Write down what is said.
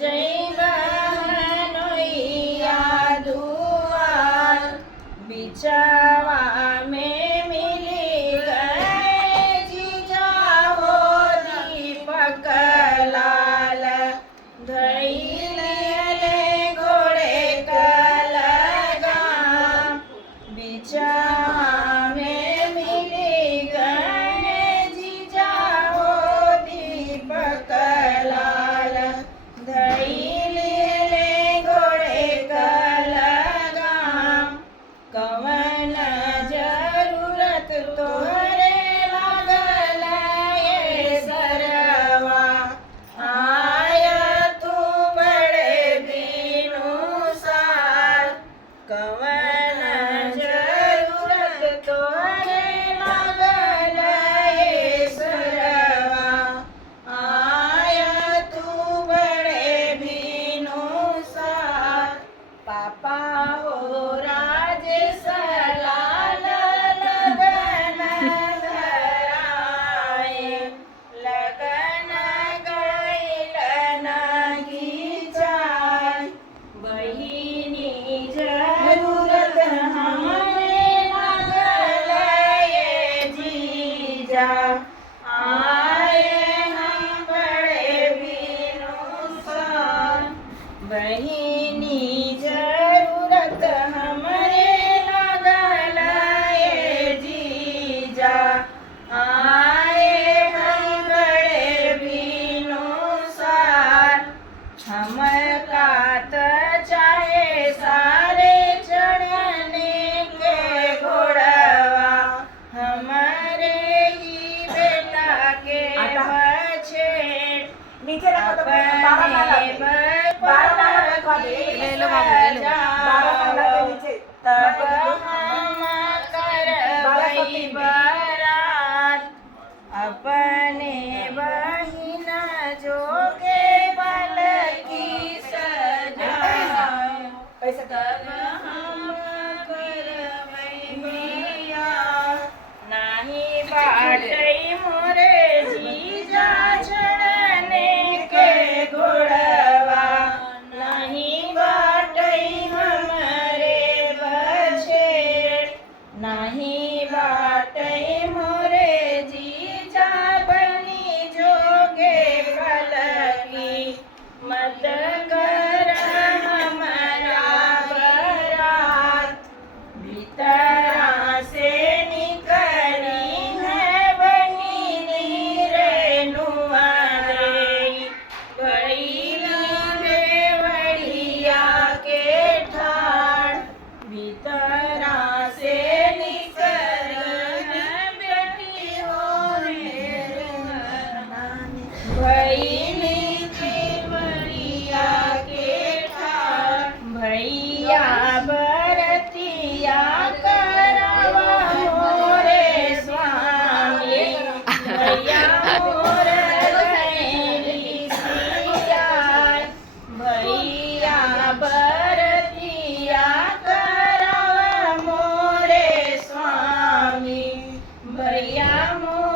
जई बहनोइया दुआर बिछावा में मिली गए जीजा हो दीपक लाल धैले घोड़े का लगाम बिछावा में मिली गए जीजा हो दीपक लाल धैले घोड़े का लगाम कवन जरूरत तोहरे लागल ये सरवा आया तू बड़े बिनु सार कवन जरूरत तोहरे लागल ये सरवा आया तू बड़े बिनु सार पापा हो राज सलाल लगन धराए लगन गइल नागी जाय बहिनी जरूरत हमारे लागल ये जीजा आए हम बड़े बिनु सार बहिनी जरूरत हमरे लागल ये जीजा आए हम बड़े बिनु सार हम कात चाहे सारे चढ़ने के घोड़वा हमारे ही बेटा के बछे नीचे रखो तो बारह माला रखवा दे ले लो बाबू ले लो 12 माला के नीचे तब हम करबई बरात अपने बहिन जोगे बल की सजाए कैसे तब हम करबई बिया नाही बाटई मोरे जीजा चढ़ने के घोड़वा नहीं बाटई हमरे बछेड़ नहीं बाटई मोरे जीजा बनी जोगे पलकी मत कर हमारा बरात भीतरा से निकली है बनी रेनुआ रे गईली बेवड़िया के ठाड़ भीतरा से निकल बेटी हो रे भैली बेवड़िया के ठाड़ भैया बरतिया करवा मोरे स्वामी भैया मोर गैली सियाय भैया बरतिया करवा मोरे स्वामी भैया मोर